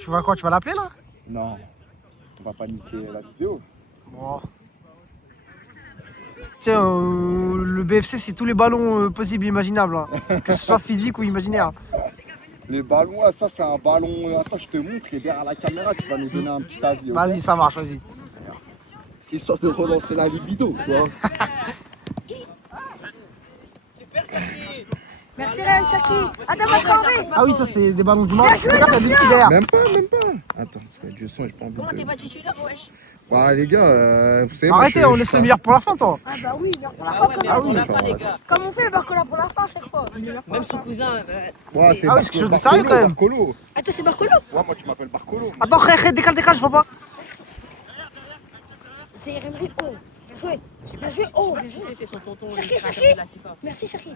Tu vas quoi? Tu vas l'appeler là? Non, on va pas niquer la vidéo. Bon. Tiens, le BFC, c'est tous les ballons possibles et imaginables. Hein. Que ce soit physique ou imaginaire. Les ballons, là, ça c'est un ballon. Attends, je te montre. Et derrière la caméra, tu vas nous donner un petit avis. Okay? Vas-y, ça marche, vas-y. C'est histoire de relancer la libido, tu vois. Merci Ryan Cherki. Adama Traoré. Ah oui, ça c'est des ballons du monde. Regarde, il y a des petits verres. Même pas. Attends, parce que Dieu son, j'ai pas envie Comment t'es de... pas titulaire, wesh? Bah les gars, vous savez, Arrêtez, on laisse le meilleur pour la fin, toi. Ah bah oui, meilleur pour la fin. Ah oui, la fin, les gars. Comme on fait Barcola pour la fin à chaque fois. Même son cousin. Ouais, c'est Ah oui, c'est quelque chose de sérieux quand même. Barcolo. Ah toi c'est Barcola? Ouais, moi tu m'appelles Barcolo. Attends, décale, je vois pas. C'est Emery. Oh, bien joué. J'ai bien joué. Oh, Je sais pas si tu sais, c'est son tonton. Cherki, il est Cherki. champion de la FIFA. Merci Cherki.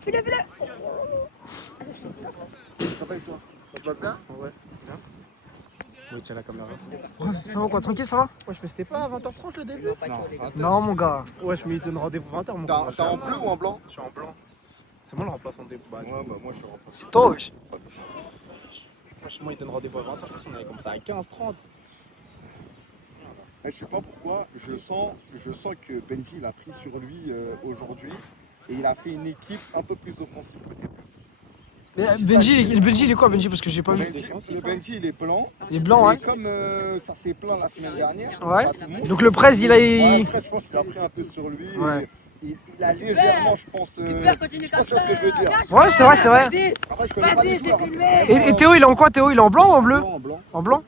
Fais-le. Oh. Ah ça c'est ça. Ça va et toi? Ça te va bien? Ouais, bien. Oui, tiens la caméra. Ouais, ça va quoi, tranquille, ça va? Wesh, mais c'était pas à 20h30 le début? Non, Non, mon gars. Wesh, mais il donne rendez-vous 20h, mon gars. t'es en bleu ou en blanc? Je suis en blanc. C'est moi le remplaçant des. Bah, Ouais, bah moi je suis en remplaçant. C'est toi, wesh. wesh, moi il donne rendez-vous à 20h, je pense qu'on avait commencé à 15h30. Je sais pas pourquoi, je sens que Benji il a pris sur lui aujourd'hui et il a fait une équipe un peu plus offensive peut-être. Mais Benji, il est quoi, Benji? Parce que j'ai pas vu. Le Benji il est blanc. Il est blanc, Et ouais. comme ça s'est plaint la semaine dernière, Ouais. pas tout le monde. Donc le presse, il a. Ouais, après, je pense qu'il a pris un peu sur lui. Ouais. Et il a légèrement, je pense. Je sais pas ce que je veux dire. Ouais, c'est vrai. Après, je connais pas les joueurs. Et Théo, il est en quoi, Théo? Il est en blanc ou en bleu? En blanc. En blanc?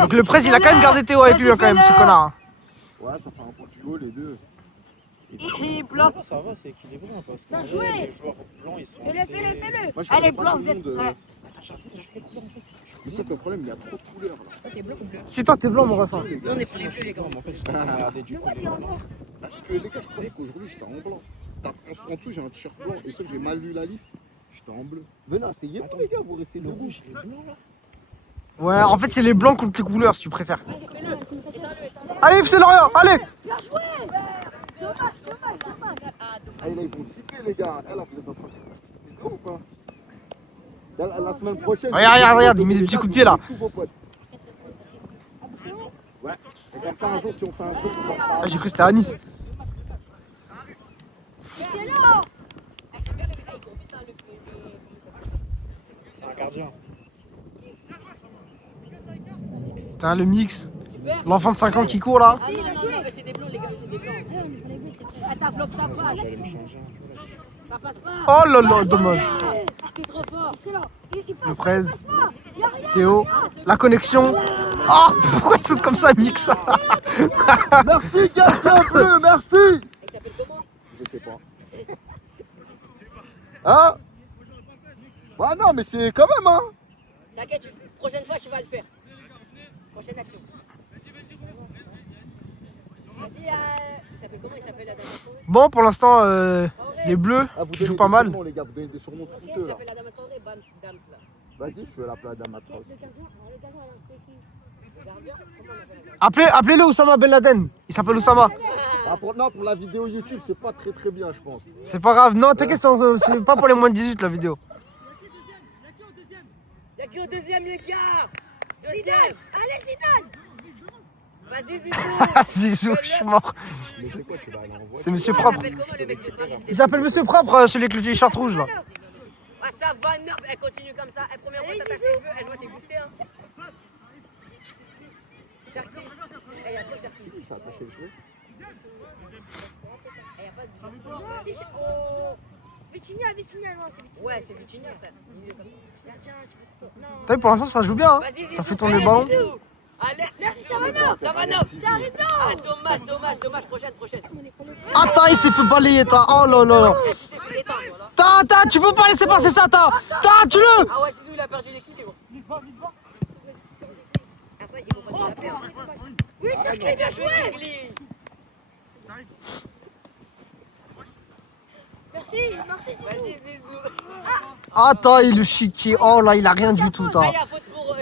Donc le presse, il a quand même gardé Théo avec lui, hein, quand même, ce connard. Hein. Ouais, ça fait un bon duo les deux. Il bloque. Non, ça va, c'est équilibré parce que Bien joué. les joueurs blancs ils sont. Fais-le. Moi, je Allez, connais pas blanc, tout vous le êtes. monde, Ouais. Attends, j'avoue, je suis quelle couleur en fait? C'est ça que le problème, il y a trop de couleurs là. T'es bleu ou bleu? Si toi, t'es blanc, mon ref. Hein. Nous, on est pour les bleus, les gars. Non, mais en fait, j'étais en train de regarder du coup les blancs. Parce que les gars, je croyais qu'aujourd'hui j'étais en blanc. En dessous, j'ai un t-shirt blanc et sauf que j'ai mal lu la liste, j'étais en bleu. Venez, asseyez-vous les gars, vous restez Le debout. rouge, il est blanc là. Ouais, en fait, c'est les blancs contre les couleurs, si tu préfères. Allez, FC Lorient, allez! Dommage. Ah, là, ils vont kiffer les gars. Là, vous êtes en train de kiffer ou pas? La semaine prochaine. Regarde, il met des petits coups de pied là. Tous vos potes. Ouais. Et comme ça, un jour, si on fait un truc, on va Ah, j'ai cru que c'était à Nice. C'est un gardien. Putain, le mix. L'enfant de 5 ans qui court là. Ah non, c'est des blancs, les gars, c'est des blancs. Attends, flop ta passe. J'allais me changer un peu là. Ça passe pas. Oh là là, dommage. T'es trop fort. Excellent. Il passe. Le presse, Théo, la connexion. Oh, pourquoi il saute comme ça, mix? Merci, gars, c'est un peu, merci. Il s'appelle comment? Je sais pas. Hein? Bah non, mais c'est quand même, hein. T'inquiète, prochaine fois, tu vas le faire. Prochaine action. Vas-y, il s'appelle comment? Il s'appelle Adama Traoré. Bon, pour l'instant, les bleus Ah, vous qui donnez jouent pas des mal. surnoms, les gars, vous donnez des surnoms de Ok, il fouteux, là. s'appelle Adama Traoré, Dams là. Vas-y, je vais l'appeler Adama Traoré. Le gardien, comment on appelle? Appelez-le Oussama Ben Laden. Il s'appelle Oussama. Ah, non, pour la vidéo YouTube, c'est pas très bien, je pense. C'est pas grave. Non, t'inquiète, c'est pas pour les moins de 18 la vidéo. Y'a qui au deuxième, les gars? Deuxième. Allez, Zidane. Vas-y, Zizou. Zizou, je suis mort. Mais c'est quoi, tu vas aller en voiture? C'est Monsieur Il Propre. s'appelle comment le mec de Paris? Il s'appelle Monsieur Propre, celui avec le t-shirt rouge là. Ah, ça va, nerf. Elle continue comme ça. Elle, première fois, t'attaches les cheveux. Elle voit, t'es boosté, hein. Cherki. Eh, y'a quoi, Cherki? Qui s'est attaché les cheveux? Eh, y'a pas de. Oh. Vitinha, non, c'est Vitinha. Ouais, c'est Vitinha, frère. Milieu comme ça. Gardien, tu peux pas. Non. T'as vu, pour l'instant, ça joue bien. Hein. Vas-y, Zizou. Ça fait tourner le Allez, ballon. Zizou. Allez, merci, ça va, non? Ça va, non? Ça arrive, non. Ah, dommage. Prochaine. Attends, il s'est fait balayer, t'as. Oh là là là. Eh, tu t'es fait éteindre, voilà. Attends, tu peux pas laisser passer ça, attends. Tu-le. Ah ouais, Zizou, il a perdu l'équilibre. Après, il faut pas la perdre. Oui, Cherki, bien joué. Merci, Zizou. Vas-y, Zizou. Attends, il le chiquier. Oh là, il a rien du tout, Ah, t'as. il y a faute pour.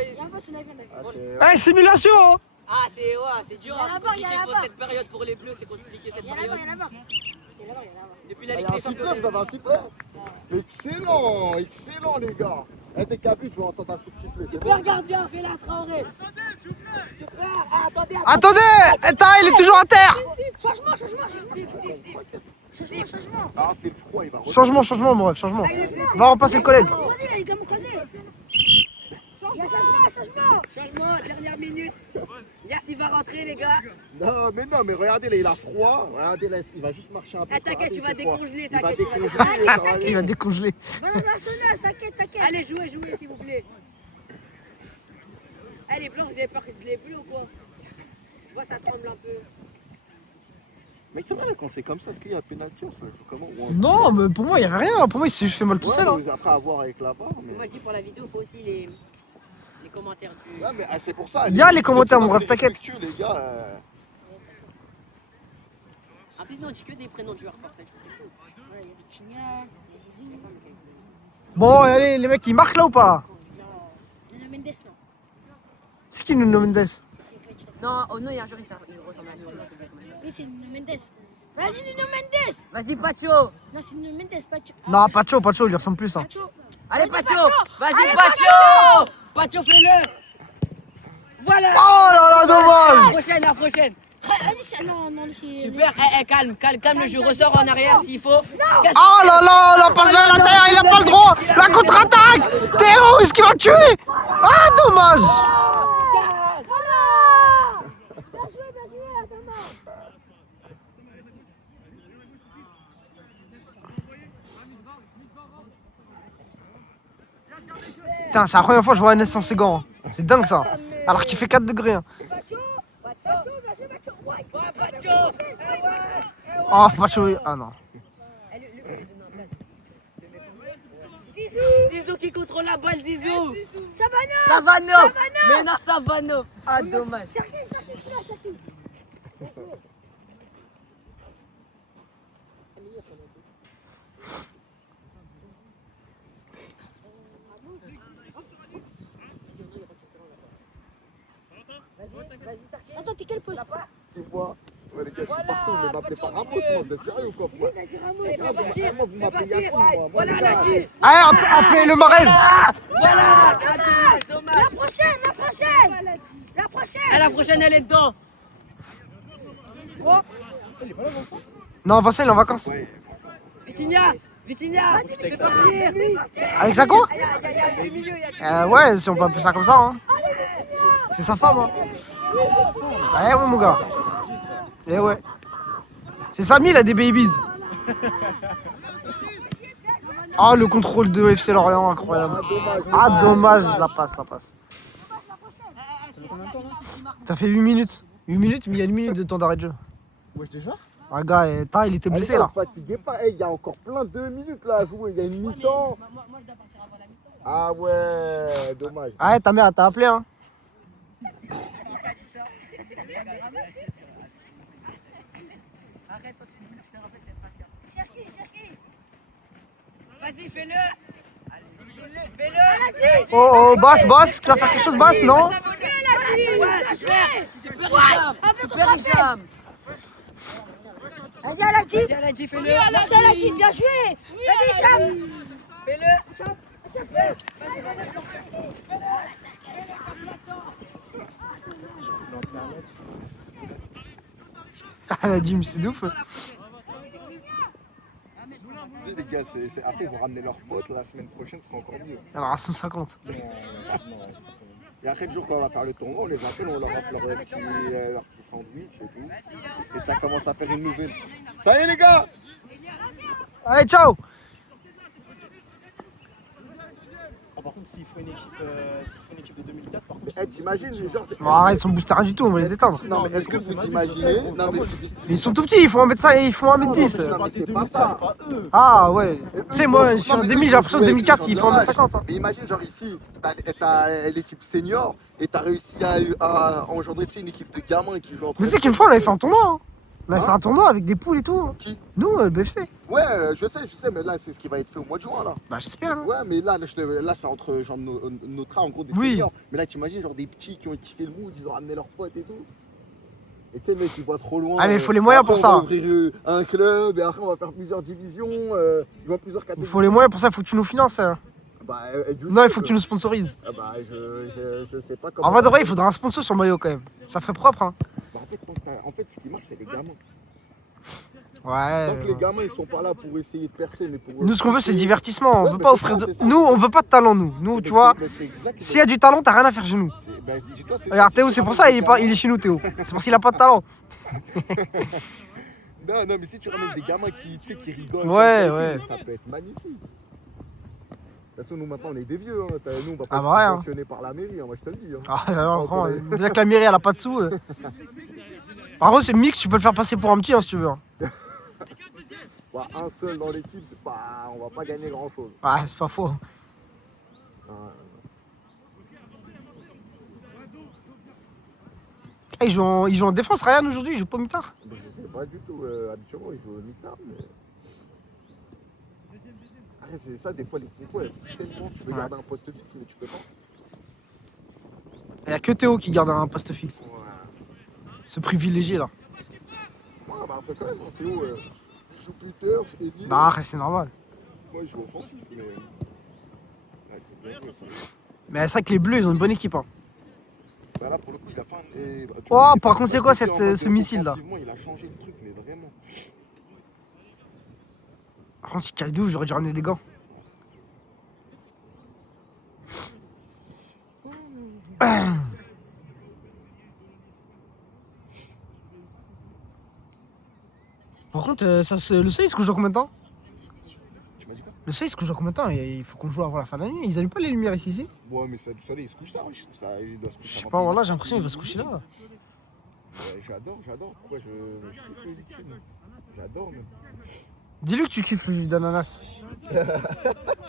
Ah, Eh, simulation, hein. Ah, c'est dur. Il y en a C'est là-bas, il y en a compliqué pour là-bas. cette période pour les bleus. C'est compliqué cette Il y en a période. là-bas. Depuis la il y Ligue a un des sifflet, Champions. vous avez un sifflet? Excellent, les gars. Eh, dès qu'à but, tu vas entendre un coup de sifflet. C'est Super bon. gardien, fais la Traoré. Super. Ah, attendez, Attendez, Attends, il est toujours à terre. Changement. Ah, c'est le froid, il va Changement, mon ref, changement. Va remplacer le collègue. Vas-y, là, il doit me croiser. Il y a changement. Changement, dernière minute. Yass, il va rentrer, les gars. Non, mais regardez, là, il a froid. Regardez, là, il va juste marcher un peu. Eh, t'inquiète, tu vas décongeler, Il va t'inquiète. tu vas décongeler. décongeler. ça va aller. Il va décongeler. Bon, national, t'inquiète. Allez, jouez, s'il vous plaît. Eh, les blancs, vous avez peur que les bleus ou quoi? Je vois, ça tremble un peu. Mais c'est vrai, là, quand c'est comme ça, est-ce qu'il y a pénalty ou ça joue comment? Ou un- Non, mais pour moi, il n'y avait rien. Pour moi, il s'est juste fait mal tout Ouais, seul. Hein. mais après, à voir avec la barre. Parce que moi, je dis pour la vidéo, il faut aussi les commentaires du. Ouais, mais ah, c'est pour ça. Il y a les commentaires, mon ref, t'inquiète. Les gars, En plus, nous, on dit que des prénoms de joueurs forts, ça, je trouve c'est cool. Voilà, il y a Vitinha, il y a Zizou. Bon, allez, les mecs, ils marquent là ou pas? Nuno Mendes, non. C'est qui Nuno Mendes? Non, oh non, il y a un joueur, il ressemble à nous. Oui, c'est Nuno Mendes. Vas-y, Nuno Mendes. Vas-y, Pacho. Non, c'est Nuno Mendes, pas tu. Non, Pacho, il lui ressemble plus. Hein. Pacho. Allez, Vas-y, Pacho. Pacho. Vas-y, Pacho. Pacho, fais-le. Voilà. Oh là là, dommage. La prochaine. Vas-y, non, c'est. Super. Calme le jeu. Ressort en arrière s'il faut. Oh là là, la passe vers l'intérieur, il a pas le droit. La contre-attaque. Théo, est-ce qu'il va le tuer? Ah, dommage. Bien joué, Adama. Putain, c'est la première fois que je vois Enes sans ses gants. Hein. C'est dingue ça. Alors qu'il fait 4 degrés. Hein. Pacho. Oh, Pacho, ah non. Zizou qui contrôle la balle, Zizou. Savano. Savano. Mais non, Savano. Ah, dommage. Cherki, tu l'as, Cherki. Attends, t'es quel poste? tu vois. Ouais, les gars, je suis Voilà, partout, mais m'appelez pas Pacho, Ramos, moi, vous êtes sérieux ou quoi? Moi, Il a dit Ramos. Fais partir. moi, vous m'appelez Yassine, moi. Voilà, les gars, la dit. Allez, appelez le Marez. Voilà. Ah, dommage. La prochaine. Ah, la prochaine, elle est dedans. Non, Vincent, il est en vacances. Ouais. Vitinha, fais partir. Avec sa quoi? Il y a du milieu, il y a du Ouais, si on peut appeler ça comme ça. Hein. C'est sa femme. Hein. Ouais, ouais, mon gars. Eh ouais. C'est Samy, il a des babies. Ah, le contrôle de FC Lorient, incroyable. Ah, dommage, la passe. Ça fait 8 minutes. 8 minutes, mais il y a 1 minute de temps d'arrêt de jeu. Wesh, déjà? Ah, gars, il était blessé là. Fatiguez pas, il y a encore plein de minutes là à jouer, il y a une mi-temps. Moi, je dois partir avant la mi-temps. Ah ouais, dommage. Ah, ouais, ta mère, elle t'a appelé, hein. Arrête, toi, je te rappelle, c'est pas ça. Cherki. Vas-y, fais-le. Fais-le. Oh, boss, tu vas faire quelque chose, boss, non? Ouais, super Hicham. Vas-y, Aladji. Vas-y, Aladji, fais-le. Merci, Aladji. Bien joué. Vas-y, Cham. Fais-le. Ah, la gym, c'est de ouf. Les gars, après ils vont ramener leurs potes, la semaine prochaine ce sera encore mieux. Alors, à 150. Et après le jour quand on va faire le tournoi, on les appelle, on leur offre leur petit sandwich et tout. Et ça commence à faire une nouvelle. Ça y est les gars! Allez, ciao! Ah, par contre, s'il faut une équipe de 2004, par contre. Eh, t'imagines, genre. Bon, arrête, ils sont boostés rien du tout, on va les éteindre. Non, mais est-ce que vous imaginez. Non, mais. Ils sont tout petits, ils font 1m5, ils font 1m10. Non, mais c'est pas ça. Pas eux. Ah, ouais. Tu sais, moi, je suis en 2000, j'ai l'impression que 2004, ils font 1m50. Hein. Mais imagine, genre ici, t'as l'équipe senior et t'as réussi à engendrer une équipe de gamins qui jouent entre Mais c'est qu'une fois, on avait fait un tournoi. Hein. On avait fait un tournoi avec des poules et tout. Hein. Qui? Nous, BFC. Ouais, je sais, mais là, c'est ce qui va être fait au mois de juin, là. Bah, j'espère. Hein. Ouais, mais là c'est entre genre notre âge, en gros, des Oui. seniors. Mais là, t'imagines, genre des petits qui ont kiffé le mood, ils ont ramené leurs potes et tout. Et tu sais, le mec, il voit trop loin. Ah, mais il faut les moyens après, pour ça. On va ouvrir un club et après, on va faire plusieurs divisions, ils voient plusieurs Il catégories. faut les moyens pour ça, il faut que tu nous finances. Bah, Non, il faut que tu nous sponsorises. Ah bah, je sais pas comment. En vrai, de vrai, il faudra un sponsor sur le maillot quand même. Ça ferait propre, hein. Bah, en fait, ce qui marche, c'est les gamins. Ouais. Tant que les gamins, ils sont pas là pour essayer de percer, mais pour. Nous, ce qu'on veut, c'est le divertissement. On Ouais, veut mais pas c'est offrir ça, de. c'est ça. Nous, on veut pas de talent, nous. Nous, tu vois, s'il y a du talent, t'as rien à faire chez nous. Regarde, Théo, c'est pour ça, il est chez nous, Théo. C'est parce qu'il a pas de talent. Non, mais si tu ramènes des gamins qui, tu sais, qui rigolent, Ouais, comme ça, ouais. ça peut être magnifique. De toute façon, nous maintenant, on est des vieux. Hein. Nous, on va pas Ah être bah ouais, hein. subventionnés par la mairie, hein, moi je te le dis. Hein. Ah, alors, vraiment, déjà que la mairie, elle a pas de sous. Par contre, c'est mix, tu peux le faire passer pour un petit, hein, si tu veux. Hein. Bah, un seul dans l'équipe, c'est pas... on va pas gagner grand chose. Ouais, c'est pas faux. Ah, ils jouent en défense, Ryan, aujourd'hui, ils jouent pas au mitard. Je sais pas du tout. Habituellement, ils jouent au mi-temps, mais. Après, c'est ça, des fois, les compos, tellement tu veux garder un poste fixe, mais tu peux pas. Il y a que Théo qui garde un poste fixe. Ouais. Ce privilégié là. Ouais, bah après, quand même, hein, Théo, il joue Peters et Milan. Non, arrête, c'est normal. Moi, je joue offensif, mais. Ouais, c'est bien joué, ça. Mais c'est vrai que les Bleus, ils ont une bonne équipe. Hein. Bah là, pour le coup, il a pas. Oh, par contre, c'est quoi ce missile là? Il a changé le truc, mais vraiment. Par contre, si Kaidou, j'aurais dû ramener des gants. Par contre, le soleil, il se couche dans combien de temps? Tu m'as dit quoi? Le soleil, il se couche dans combien de temps? Il faut qu'on joue avant la fin de la nuit. Ils allument pas les lumières ici? Ouais, mais ça, le soleil, il se couche tard, il doit se coucher. Je sais pas, voilà, j'ai l'impression qu'il va se coucher là. Ouais, j'adore. Pourquoi je kiffe le week-end. J'adore, même. Dis-lui que tu kiffes le jus d'ananas.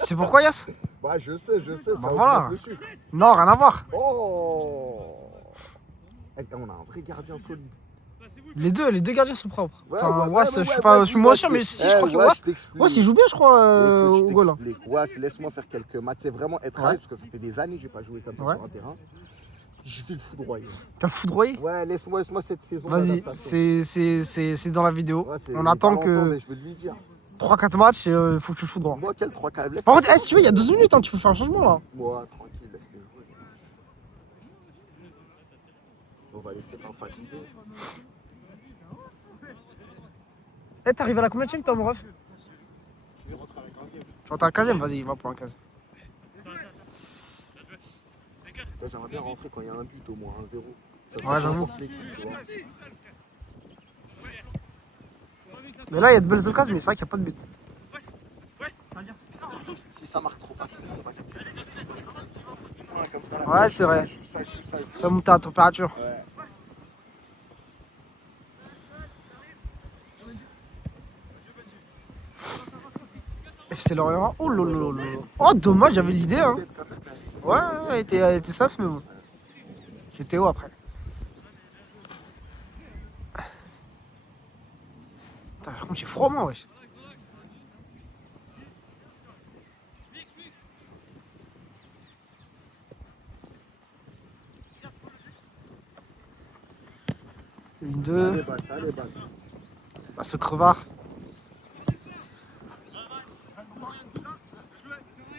C'est pourquoi, Yass? Bah, je sais, ça Bah, augmente voilà. le sucre. Non, rien à voir. Oh! Eh, on a un vrai gardien solide. Les deux gardiens sont propres. Ouais, Enfin, ouais, Wass, ouais, je suis ouais, pas, vas-y, je suis moins Wass, sûr, mais si, je eh, crois que Wass, Wass, je t'explique. Wass, il joue bien, je crois, Écoute, au goal. Wass, laisse-moi faire quelques matchs. C'est vraiment être Ouais. à l'aise parce que ça fait des années que j'ai pas joué comme ça Ouais. sur un terrain. Je vais le foudroyer. T'as foudroyé? Ouais, laisse-moi cette saison. Vas-y, d'adaptation. c'est dans la vidéo. Ouais, On attend pas longtemps, que mais je vais lui dire. 3-4 matchs et faut que tu le foudroies. Moi, quel 3K? Par contre, si tu veux, il y a 12 minutes, hein, tu peux faire un changement là. Moi, tranquille, laisse-les jouer. On va laisser sans fatiguer. Eh, t'arrives à la combienième, toi, mon ref? Je vais rentrer avec un 15e. Tu rentres à la 15ème? Vas-y, va pour un 15. Là, j'aimerais bien rentrer quand il y a un but au moins, 1-0. Ouais, j'avoue. L'équipe, tu vois. Mais là, il y a de belles occasions, mais c'est vrai qu'il n'y a pas de but. Si ça marque trop facilement, on va dire que c'est. Ouais, comme ça, là, Ouais, ça, c'est vrai. Ça. Ça fait monter la température. Ouais. FC Lorient. Oh lolo. Oh, dommage, j'avais l'idée. Hein. Ouais, elle était safe, mais bon. C'est Théo après. Putain, par contre, j'ai froid, moi, wesh. Une, deux. Allez, basse. Bah, ce crevard.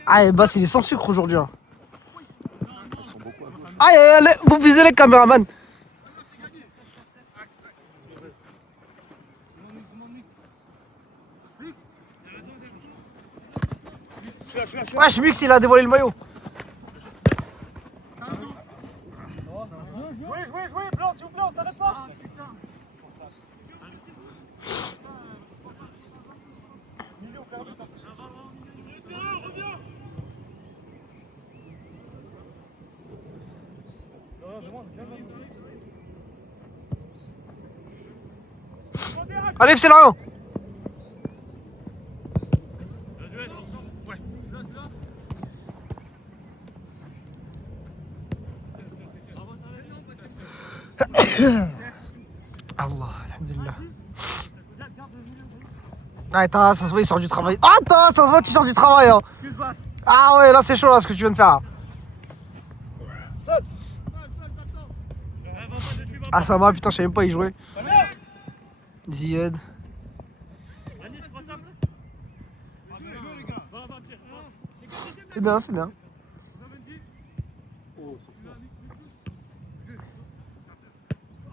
Ah, et bah, il est sans sucre aujourd'hui. Hein. Ils sont beaucoup à gauche. Allez, vous visez les caméramans. Wesh, Mix, il a dévoilé le maillot. Jouez, blanc, s'il vous plaît, on s'arrête pas. Allez, FC Lorient. Allah, alhamdulillah. Ah, attends, ça se voit, il sort du travail. Ah, attends, ça se voit, tu sors du travail. Hein. Ah ouais, là c'est chaud là ce que tu viens de faire là. Ah ça va, putain, je savais même pas y jouer. Zied. C'est bien, c'est bien. Oh, c'est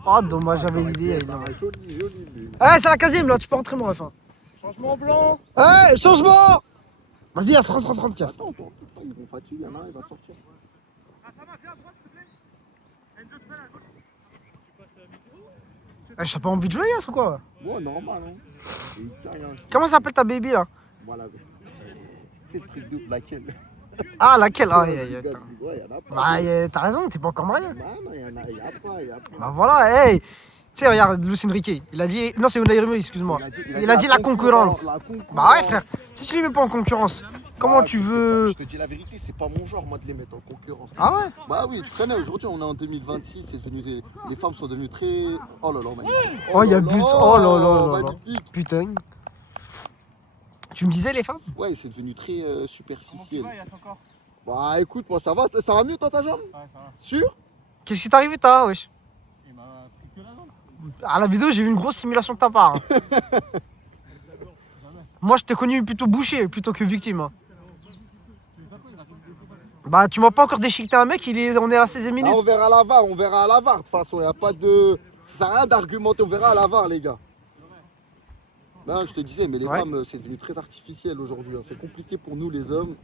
fort. Oh, dommage, j'avais l'idée. Joli, joli, lui. Eh, c'est la 15e là, tu peux rentrer, mon ref. Hein. Changement blanc. Eh, changement. Vas-y, rentre, casse. Attends, ils vont fatiguer, il y en a un, il va sortir. Eh, je t'ai pas envie de jouer, Yass, ou quoi? Bon, normal, hein. Et il tient rien. Comment s'appelle ta baby là? Voilà. C'est ce truc de laquelle? Ah, laquelle? Ah, Ouais, il y en a pas. bah, t'as raison, t'es pas encore marié. Non, il y en a, il y a pas. Bah voilà, hey! Tu sais, regarde, Luis Enrique, il a dit. Non, c'est Unai Emery, excuse-moi. Il a dit la concurrence. Bah ouais, frère, si tu les mets pas en concurrence, comment tu veux. Je te dis la vérité, c'est pas mon genre, moi, de les mettre en concurrence. Ah ouais? Bah oui, tu connais, aujourd'hui, on est en 2026, c'est devenu les femmes sont devenues très. Oh là là, magnifique. Oh, il y a but. Oh là là là là. Magnifique. Putain. Tu me disais les femmes? Ouais, c'est devenu très Comment tu superficiel. vas, Yass, encore? Bah écoute, moi ça va mieux toi ta jambe? Ouais, ça va. Sûr? Qu'est-ce qui t'est arrivé, toi, wesh? Il m'a pris que la jambe. À la vidéo, j'ai vu une grosse simulation de ta part. Hein. Moi, je t'ai connu plutôt bouché plutôt que victime. Hein. Bah, tu m'as pas encore déchiqueté un mec, on est à la 16e Ah, minute. on verra à la VAR, de toute façon, y a pas de. Ça sert à rien d'argumenter, on verra à la VAR les gars. Non, je te disais, mais les Ouais. femmes, c'est devenu très artificiel aujourd'hui. Hein. C'est compliqué pour nous les hommes,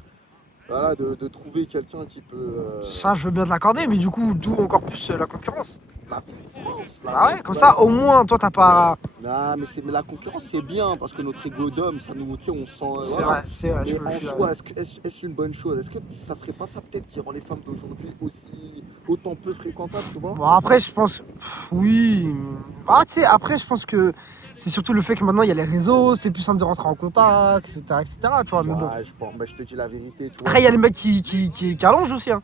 voilà, de trouver quelqu'un qui peut. Ça, je veux bien te l'accorder, mais du coup, d'où encore plus la concurrence. La concurrence. Ah ouais, comme ça, au moins, toi, t'as pas. Non, mais la concurrence, c'est bien parce que notre ego d'homme, ça nous, tu sais, on sent. C'est vrai, c'est vrai. Mais Je en suis soi, est-ce une bonne chose? Est-ce que ça serait pas ça peut-être qui rend les femmes d'aujourd'hui autant peu fréquentables, tu vois? Bon, après, je pense. Oui. Ah, tu sais, après, je pense que c'est surtout le fait que maintenant, il y a les réseaux, c'est plus simple de rentrer en contact, etc. Tu vois, mais bon. Ouais, je te dis la vérité, tu vois. Après, il y a les mecs qui allongent aussi. Hein.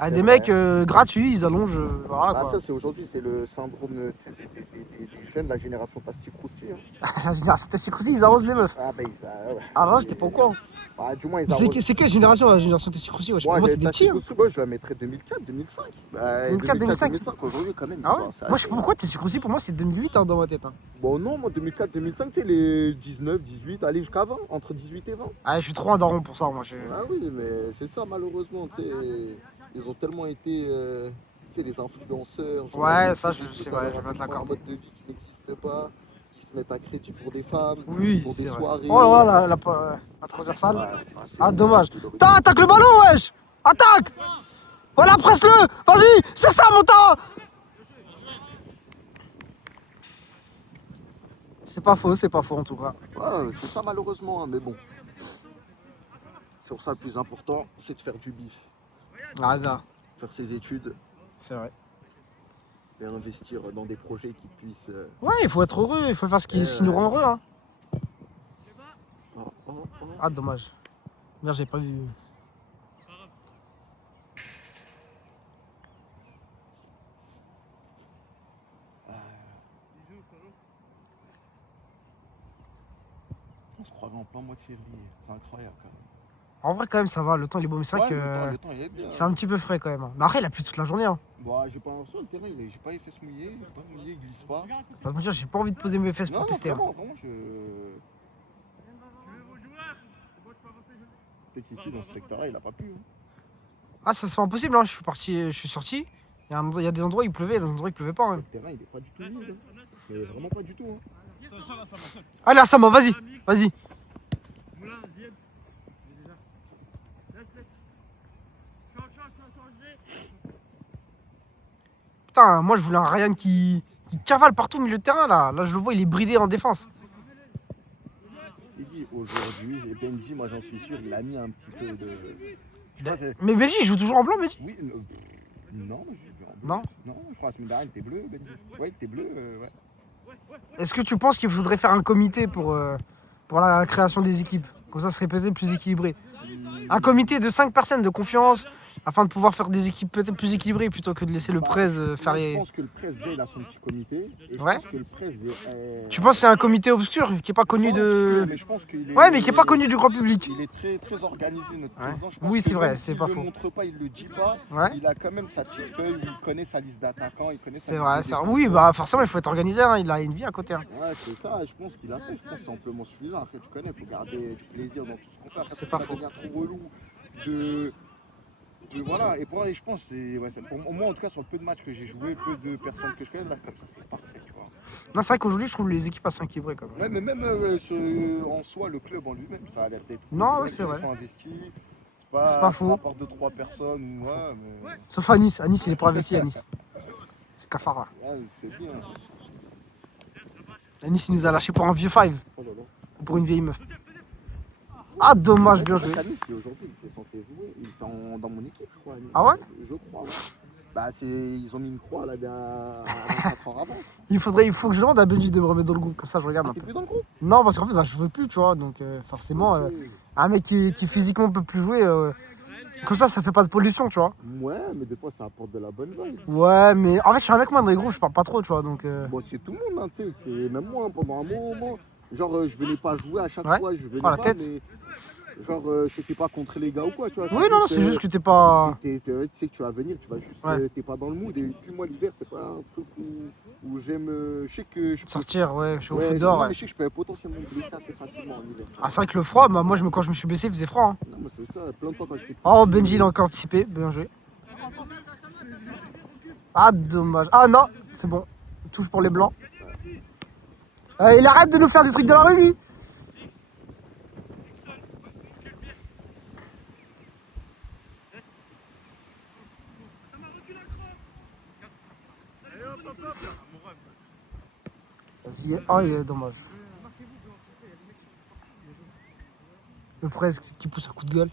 Il y a C'est des vrai. mecs gratuits, ils allongent. Voilà Ah, quoi. ça, c'est aujourd'hui, c'est le syndrome tu sais, des jeunes de la génération Pasti-Crousti. Hein. La génération Testicroussi, ils arrosent les meufs. Ah, bah, ouais. Ah là, j'étais pas au courant. Bah, du moins, ils Mais arrosent. c'est quelle génération la génération Testicroussi? Ouais, pour moi, c'est des petits. Hein. Moi, je la mettrais 2004, 2005. Bah, 2004, 2005. 2005, aujourd'hui, quand même. Ah ouais? c'est Moi, je sais assez- pas pourquoi Testicroussi, pour moi, c'est 2008 hein, dans ma tête. Hein. Bon, non, moi, 2004, 2005, tu sais, les 19, 18, allez jusqu'à 20, entre 18 et 20. Ah, je suis trop un daron pour ça, moi. Ah oui, mais c'est ça, malheureusement, tu sais. Ils ont tellement été, tu sais, les influenceurs. genre, Ouais, ils ça, font c'est ça, vrai, leur je vais te font un l'accorder. mode de vie qui n'existe pas. Ils se mettent à crédit pour des femmes, Oui, pour c'est des vrai. soirées. Oh là là, la transversale. Ouais, c'est Ah, dommage. c'est horrible. Attaque le ballon, wesh! Attaque! Voilà, presse-le! Vas-y! C'est ça, mon temps! C'est pas faux en tout cas. Ouais, c'est ça, malheureusement, hein, mais bon. C'est pour ça le plus important, c'est de faire du bif. Ah, gars, Faire ses études c'est vrai. et investir dans des projets qui puissent. Ouais, il faut être heureux, il faut faire ce qui nous rend heureux. Hein. Oh, oh, oh. Ah, dommage. Merde, j'ai pas vu. On se croirait en plein mois de février. C'est incroyable quand même. En vrai, quand même, ça va, le temps il est beau, mais c'est vrai Ouais, que le temps, il est bien. il fait un petit peu frais quand même. Hein. Mais après, il a plu toute la journée. Hein. Bon, j'ai pas l'impression, le terrain, j'ai pas les fesses mouillées, il glisse pas. Pas te mentir, j'ai pas envie de poser mes fesses Non, pour non, tester. Hein. vraiment, je. Peut-être ici, dans ce secteur-là, il a pas plu. Hein. Ah, ça c'est pas impossible, hein. Je suis sorti. Il y a des endroits où il pleuvait, il y a des endroits où il pleuvait pas. Hein. Le terrain, il est pas du tout humide. Hein. Mais vraiment pas du tout. Hein. Allez, Assama, vas-y, vas-y. Putain, moi je voulais un Ryan qui cavale partout au milieu de terrain là. Là, je le vois, il est bridé en défense. Je t'ai dit, aujourd'hui, et Benji, moi j'en suis sûr, il a mis un petit peu de. Je crois que c'est- Mais Benji, il joue toujours en blanc, Benji. Oui, non, mais j'ai vu en bleu. Non. Non, je crois que la semaine dernière, il était bleu, Benji. Ouais, il était bleu, ouais. Est-ce que tu penses qu'il faudrait faire un comité pour la création des équipes? Comme ça, ce serait peut-être plus équilibré. Un comité de 5 personnes de confiance afin de pouvoir faire des équipes peut-être plus équilibrées plutôt que de laisser le prez faire Moi, les. Je pense que le presse, déjà, il a son petit comité. Et je Ouais. pense que le presse. Tu penses que c'est un comité obscur qui est pas connu de. Mais je pense qu'il est. Ouais, mais qui est pas connu du grand public. Il est très, très organisé, notre Ouais. président. Je pense Oui, que c'est vrai, même c'est s'il pas le faux. montre pas, il le dit pas. Ouais. Il a quand même sa petite feuille où il connaît sa liste d'attaquants, il connaît sa C'est liste vrai, de c'est vrai. défenseurs. Oui, bah forcément, il faut être organisé, hein. Il a une vie à côté. Hein. Ouais, c'est ça, je pense qu'il a ça, je pense que c'est amplement suffisant. Après, tu connais, il faut garder du plaisir dans tout ce qu'on fait. Après, C'est si pas ça faux. devient trop relou, voilà, et pour moi, je pense, pour moi, en tout cas, sur le peu de matchs que j'ai joué, peu de personnes que je connais, là, comme ça, c'est parfait, tu vois. Non, c'est vrai qu'aujourd'hui, je trouve les équipes assez équilibrées quand même. Ouais, mais même en soi, le club en lui-même, ça a l'air d'être cool. Non, Tu vois, oui, c'est ils vrai. sont investis. C'est pas Ça faux. rapporte 2-3 personnes, ouais, mais. Sauf à Nice. À Nice, il est pas investi à Nice. C'est cafard là. Ouais, c'est bien. À Nice, il nous a lâché pour un vieux five. Oh là là. Ou pour une vieille meuf. Ah, dommage, bien Ouais, c'est joué. vrai qu'à Nice, aujourd'hui, il était censé jouer. Il était dans mon équipe, je crois. à Nice. Ah ouais? Je crois, ouais. Bah, ils ont mis une croix là, à 24 heures avant. Il faut que je demande à Benji de me remettre dans le groupe. Comme ça, je regarde Ah, un t'es peu. plus dans le groupe? Non, parce qu'en fait, bah, je veux plus, tu vois. Donc, forcément, Ok. un mec qui physiquement peut plus jouer, comme ça fait pas de pollution, tu vois. Ouais, mais des fois, ça apporte de la bonne vibe. Ouais, mais en fait, je suis un mec, moi, dans les groupes, je parle pas trop, tu vois. Donc, Bon, c'est tout le monde, hein, tu sais. Même moi, hein, pendant un moment, genre, je venais pas jouer à chaque Ouais. fois, je venais Oh, la pas, tête. mais genre, c'était pas contre les gars ou quoi, tu vois. oui, non, c'est juste que t'es pas. Tu sais que tu vas venir, tu vas juste, Ouais. t'es pas dans le mood. Et puis moi, l'hiver, c'est pas un truc où j'aime. Je sais que je peux. Sortir, ouais, je suis au Ouais, foot non, dehors, mais ouais. je sais que je peux potentiellement me blesser assez facilement en hiver. Ah, c'est vrai que le froid, bah, moi, quand je me suis blessé, il faisait froid. Hein. Non, mais c'est ça, plein de fois quand j'étais. Oh, Benji, il a encore anticipé. Bien joué. Ah, dommage. Ah, non, c'est bon. Touche pour les blancs. Il arrête de nous faire des trucs de la rue, lui. Vas-y. Oh, il est dommage. Le presse qui pousse un coup de gueule.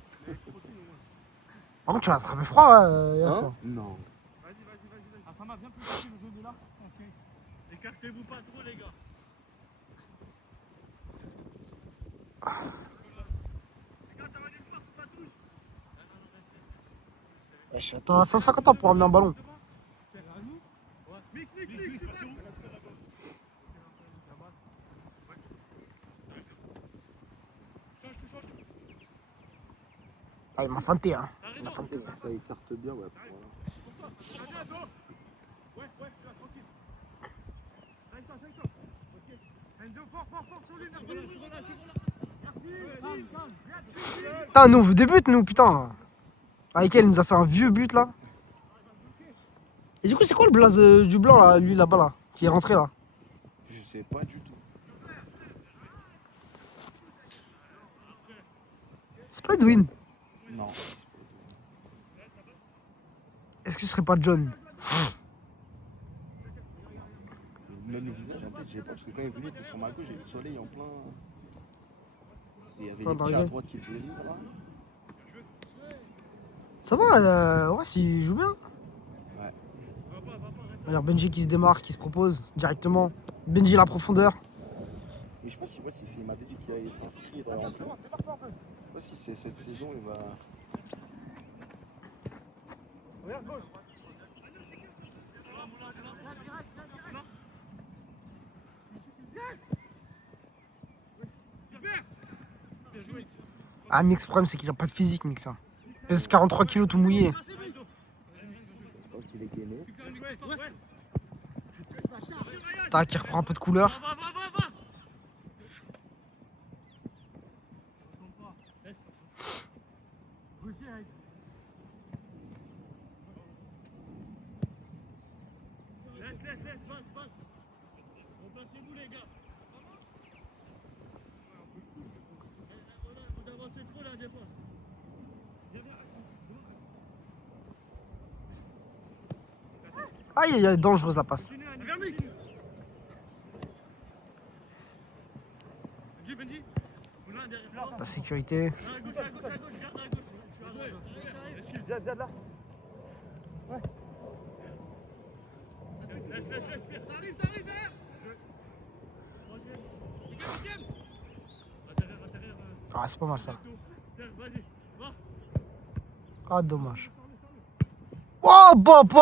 Par contre, tu l'as attrapé froid, Yassin. Hein? Non. Ah, ça m'a bien plus facile le jeu de là. Ok. Écartez-vous pas trop, les gars. Wesh, attends, 150 ans pour amener un ballon. Ah, il m'a feinté, hein. Il m'a feinté. Ça écarte bien, ouais. Putain, nous, on veut des buts, nous, putain. Avec elle, il nous a fait un vieux but, là. Et du coup, c'est quoi le blaze du blanc, là, lui, là-bas, là, qui est rentré, là? Je sais pas du tout. C'est pas Edwin. Non. Est-ce que ce serait pas John? Même le visage, en fait, j'ai pas, parce que quand il est venu, il était sur ma gauche, j'ai vu le soleil en plein. Et il y avait Plein les petits à d'arrière. droite qui faisaient rire, là. Ça va, ouais, s'il joue bien. Ouais. Regarde, Benji qui se démarre, qui se propose directement. Benji, la profondeur. Mais je sais pas s'il m'avait dit qu'il allait s'inscrire en club. Je sais pas si c'est cette saison, il va. Regarde gauche. Ah, Mix, le problème, c'est qu'il a pas de physique, Mix. Hein. Il pèse 43 kilos tout mouillé. Je pense qu'il est gainé. Tac, il reprend un peu de couleur. Laisse, passe. Replacez-vous, les gars. Vous avancez trop la défense. Aïe, aïe, aïe, dangereuse la passe. Benji. La sécurité. Garde à gauche. Excuse, viens là. Ouais. Laisse, Pierre. Ça arrive, hein. Ah, c'est pas mal ça. Vas-y, va. Ah, dommage. Oh, pop.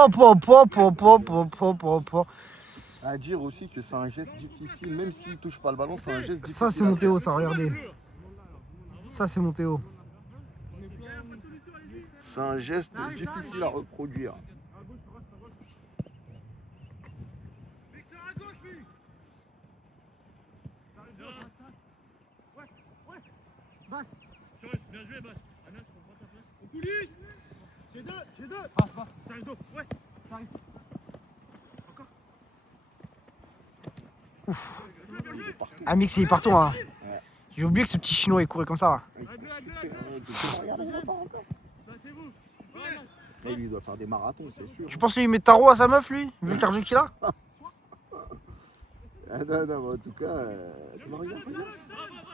À dire aussi que c'est un geste difficile, même s'il touche pas le ballon, c'est un geste difficile. Ça, c'est mon Théo, ça, regardez. Ça, c'est mon Théo. C'est un geste difficile à reproduire. Bien joué, Bas. Anas, on prend ta place. J'ai deux. Ah, va, t'as le dos. Ouais, t'arrives. Encore. Ah, mix, il est partout. Hein. J'ai oublié que ce petit chinois il courait comme ça. Là. Là, c'est vous. Et lui, il doit faire des marathons, c'est sûr. Tu penses qu'il met tarot à sa meuf, lui, vu le cardio qu'il a? Ah, non, mais en tout cas, regarde.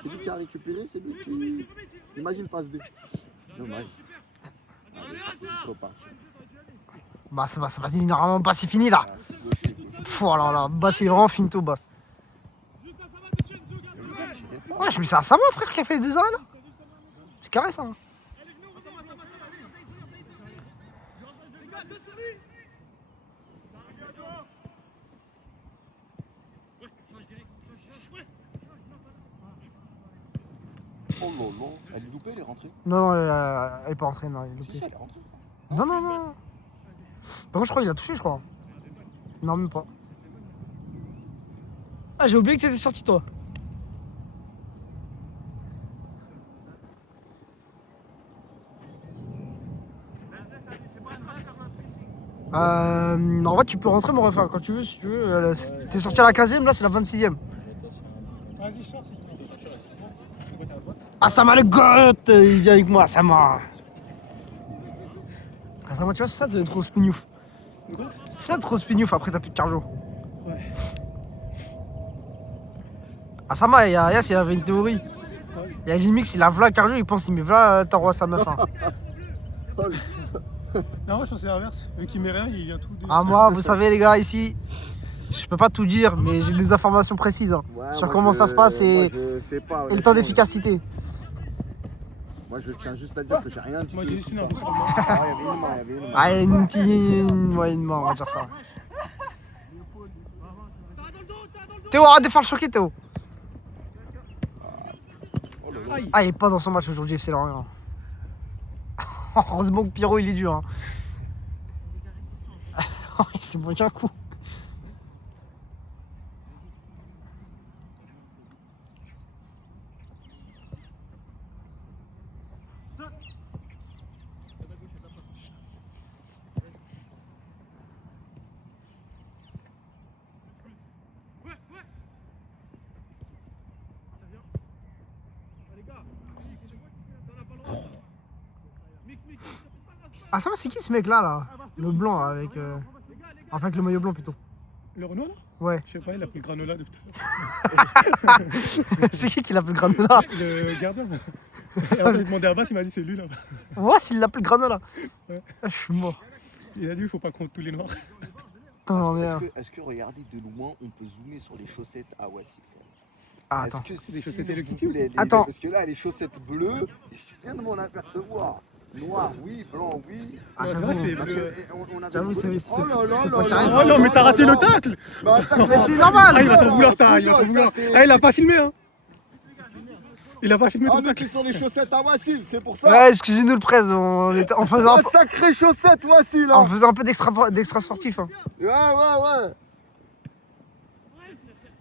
C'est lui qui a récupéré, c'est lui qui. Imagine passe D. Dommage. Trop parti. Bah, vas-y, normalement, Bass, c'est fini là. Pfff, oh là là, Bass, il est vraiment finito, Bass. Ouais, mais c'est à Sama, frère, qui a fait des arrêts là. C'est carré ça. Hein. Oh là là, elle est loupée, elle est rentrée. Non, elle est pas rentrée, non, elle est Si, loupée. si, elle est rentrée. Non. Par contre, je crois qu'il a touché, je crois. Non, même pas. Ah, j'ai oublié que t'étais sorti, toi. En vrai, tu peux rentrer, mon refrain, quand tu veux, si tu veux. T'es sorti à la 15ème, là, c'est la 26ème. Vas-y, sors. Ah, Sama le goth, il vient avec moi, Sama. Ah, Sama, tu vois, c'est ça de trop spignouf. C'est ça de trop spignouf après t'as plus de cardio. Ouais. Ah, Sama, Yass, il avait une théorie. Il a dit mix, il a v'là le cardio, il pense, il met v'là tarot à sa meuf. Hein. Non, moi je pensais l'inverse. Vu qu'il met rien, il vient tout. Ah, moi, vous savez, les gars, ici, je peux pas tout dire, mais j'ai des informations précises hein, Ouais, sur moi, comment ça se passe et je sais pas, le temps honnêtement. d'efficacité. Moi, je tiens juste à dire que j'ai rien dit. Moi j'ai juste une heure de Ah, il y avait une main, il y avait une main. Ah, une petite. Ouais, une mort, on va dire ça. Théo, arrête de faire le choquer, Théo. Oh là là. Ah, il est pas dans son match aujourd'hui, FC Lorient. Heureusement que Pierrot, il est dur. Hein. Il s'est mangé un coup. Ah, ça va, c'est qui ce mec là? Le blanc là, avec. Enfin, avec le maillot blanc plutôt. Le Renault là? Ouais. Je sais pas, il a pris le granola depuis tout à l'heure. C'est qui l'appelle granola? Le gardien. Et après j'ai demandé à Bass, il m'a dit c'est lui là. Ouais, s'il l'appelle granola. Ouais. Ah, je suis mort. Il a dit il faut pas compter tous les noirs. Attends, merde. Est-ce que regardez de loin, on peut zoomer sur les chaussettes à Wassil quand même. Ah, Est-ce attends. que C'est des chaussettes s'il Hello vous Kitty ou plaît, Attends. Parce que là, les chaussettes bleues, je viens de m'en apercevoir. Noir, oui, blanc, oui. Ah, Ouais, c'est vrai que c'est j'avoue. bleu. J'avoue, c'est Oh là là c'est là pas là carré. là Oh non, mais t'as raté le tacle! Mais c'est normal! Ah, il va t'en vouloir, il va t'en vouloir. Ah, il a pas filmé, hein! Il a pas filmé Ah, ton mais tacle. qui sont les chaussettes à Wassil, c'est pour ça. Ouais, excusez-nous le presse, on faisait un Ah, sacré chaussette, Wassil. Hein. un peu d'extra sportif. Hein. Ouais.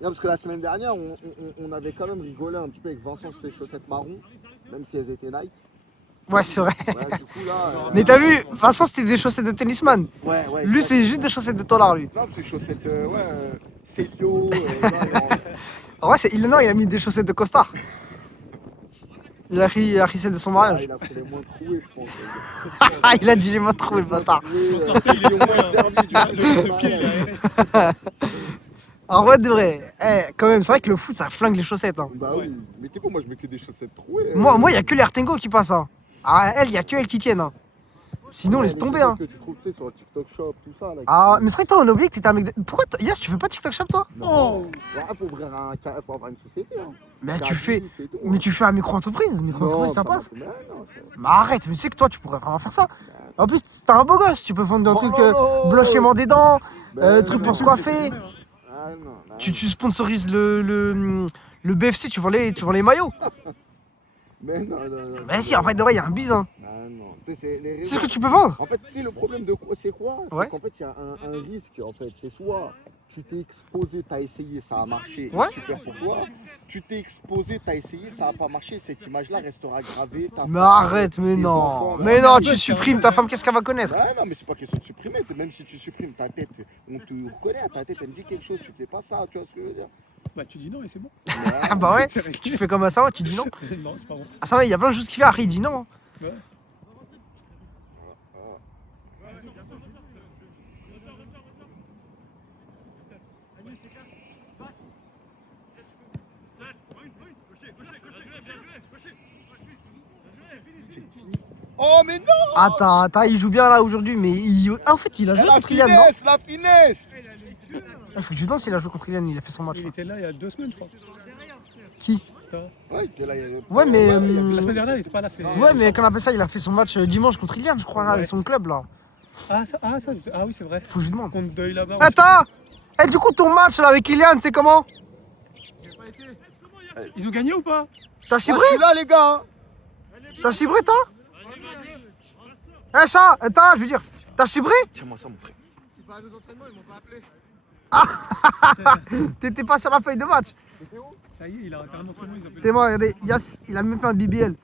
Non, parce que la semaine dernière, on avait quand même rigolé un petit peu avec Vincent sur ses chaussettes marron, même si elles étaient Nike. Ouais, c'est vrai. Ouais, du coup, là, Mais t'as vu, Vincent, c'était des chaussettes de tennisman. Ouais. Lui, c'est juste des chaussettes de tolard, lui. Non, c'est chaussettes, Célio. En vrai, il a mis des chaussettes de costard. Il a pris celle de son mariage. Il a pris les moins troués, je pense. Ah, il a dit j'ai moins trouvé le bâtard. Il est moins servi du pied, En vrai, de vrai, quand même, c'est vrai que le foot, ça flingue les chaussettes. Hein. Bah oui, mais t'es quoi, moi je mets que des chaussettes trouées. Moi, il y a que les Artengo qui passent. Hein. Ah, elle, il y a que elles qui tiennent. Hein. Sinon, laisse tomber. Hein. Que tu trouves, tu sais, sur le TikTok Shop, tout ça. Là, Ah, mais c'est vrai que toi, on a oublié que t'étais un mec de... Pourquoi, Yes, tu fais pas TikTok Shop, toi? Oh ouais, faut ouvrir faut avoir une société. Hein. Mais Cardi, c'est tout, hein. Mais tu fais un micro-entreprise. Micro-entreprise, ça Non, passe. mais non, Mais arrête, mais tu sais que toi, tu pourrais vraiment faire ça. En plus, t'es un beau gosse. Tu peux vendre un truc blanchiment des dents, truc pour se coiffer. Ah non, Tu sponsorises le BFC, tu vends les maillots. Mais non. Mais si, en fait, de vrai, il y a un bise. Hein. Ah non, tu sais, c'est les C'est ce que tu peux vendre. En fait, tu sais, le problème de quoi, c'est quoi? Ouais. C'est qu'en fait, il y a un risque, en fait. C'est soit Tu t'es exposé, t'as essayé, ça a marché, Ouais. super pour toi. Tu t'es exposé, t'as essayé, ça a pas marché, cette image-là restera gravée. ta Mais femme, arrête, mais tes non. enfants, Mais là. non, tu supprimes ta femme, qu'est-ce qu'elle va connaître? Ouais, non, mais c'est pas question de supprimer. Même si tu supprimes ta tête, on te reconnaît, ta tête, elle me dit quelque chose, tu fais pas ça, tu vois ce que je veux dire? Bah, tu dis non et c'est bon. Ah bah ouais, C'est réglé. tu fais comme ça, tu dis non. Non, c'est pas bon. Ah ça va, il y a plein de choses qu'il fait, après il dit non. Ouais. Oh, mais non! Attends, il joue bien là aujourd'hui, mais ah, en fait il a joué La contre Ilian, non? finesse, la finesse! Il faut que je lui demande s'il a joué contre Ilian, il a fait son match. Il là. était là il y a 2 semaines, je crois. Qui? Toi. Ouais, il était là. Ouais, mais. La semaine dernière, il était pas là. Ouais, mais qu'on appelle ça, il a fait son match dimanche contre Ilian, je crois, Ouais. avec son club là. Ah, oui, c'est vrai. Faut que je lui demande. Contre Deuil là-bas. Attends! Et du coup, ton match là avec Ilian, c'est comment? Ils ont gagné ou pas? T'as Moi, chibré? je suis là, les gars! Hein. T'as chibré, toi? Eh, chat, attends, je veux dire, t'as chibré? Tiens-moi ça, mon frère. T'étais pas sur la feuille de match. Ça y est, il a arrêté un entraînement, ils ont fait. T'es mort, regardez, Yass, il a même fait un BBL.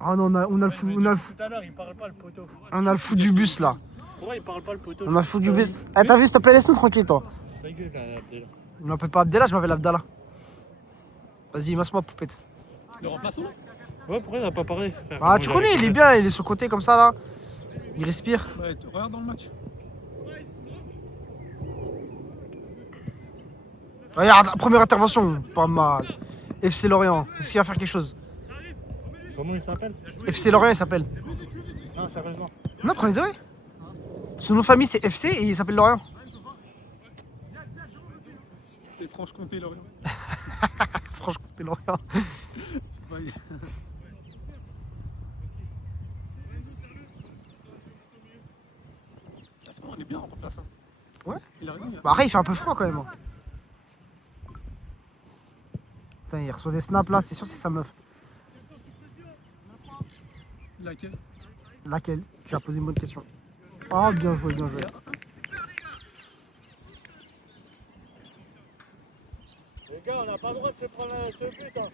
Oh non, on a le fou, Tout à l'heure, il parle pas le poteau. on a le fou du bus là. Pourquoi il parle pas le poteau? On a le fou du bus. Eh, t'as vu, s'il te plaît, laisse-nous tranquille, toi. Ta gueule, là, Abdel. Je m'appelle pas Abdallah, je m'appelle Abdallah. Vas-y, masse-moi, poupette. Le remplaçant? Ouais, pourquoi il a pas parlé? Ah, tu connais, il est bien, il est sur le côté comme ça là. Il respire. Ouais, regarde dans le match. Regarde, la première intervention, pas mal. FC Lorient, est-ce qu'il va faire quelque chose? Comment il s'appelle? FC Lorient, il s'appelle. Non, sérieusement. Non, premier degré. Son nom de famille, c'est FC et il s'appelle Lorient. C'est Franche-Comté, Lorient. Franchement, t'es Lorient. C'est pas... On est bien en remplaçant. Ouais. Il a raison. Bah, après, il fait un peu froid quand même. Putain, il reçoit des snaps là, c'est sûr, c'est sa meuf. Laquelle? Laquelle? Tu as posé une bonne question. Oh, bien joué, bien joué. Les gars, on n'a pas le droit de se prendre ce but. Hein.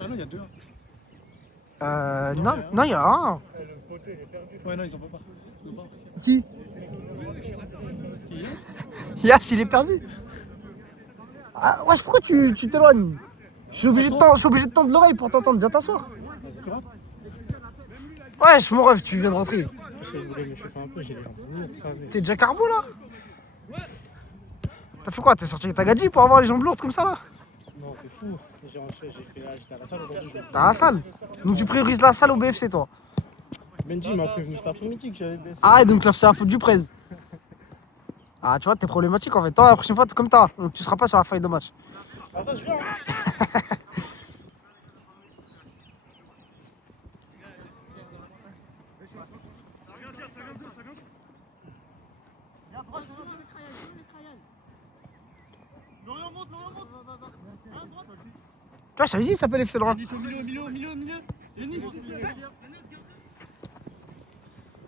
Ah non, il y a deux. Non, non, il y a un. Le poteau, il est perdu. Ouais, non, ils ont pas. Qui? Yass, il est perdu. Ah, wesh, pourquoi tu t'éloignes? Je suis obligé de tendre l'oreille pour t'entendre. Viens t'asseoir. Wesh, mon ref, tu viens de rentrer. Parce que je voulais m'échauffer un peu, j'ai les jambes lourdes, ça. Mais... T'es déjà carbo là? T'as fait quoi? T'es sorti avec ta gadji pour avoir les jambes lourdes comme ça là? Non, t'es fou. J'étais à la salle aujourd'hui. T'as la salle. Donc tu priorises la salle au BFC toi. Benji m'a prévenu cet après-midi que j'avais des. Ah, donc là c'est la faute du prez. Ah, tu vois, t'es problématique en fait. Toi, la prochaine fois, t'es comme ça. Donc tu seras pas sur la feuille de match. Attends, je viens. Tu vois, je t'avais dit, il s'appelle FC Lorient. Milieu.